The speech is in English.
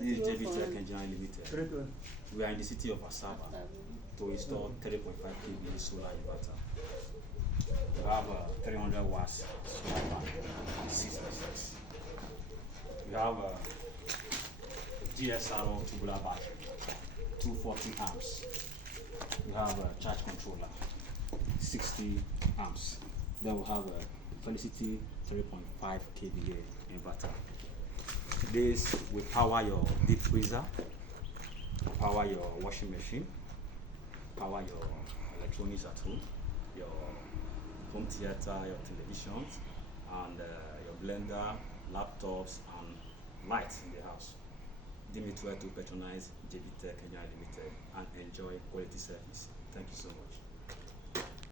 This is JB Engineering Limited. We are in the city of Asaba to install 3.5 kVA solar inverter. We have a 300 watts solar panel, 6x6. We have a GSR tubular battery, 240 amps. We have a charge controller, 60 amps. Then we have a Felicity 3.5 kVA inverter. This will power your deep freezer, power your washing machine, power your electronics at home, your home theater, your televisions, and your blender, laptops, and lights in the house. Do me try to patronize JB Engineering Limited and enjoy quality service. Thank you so much.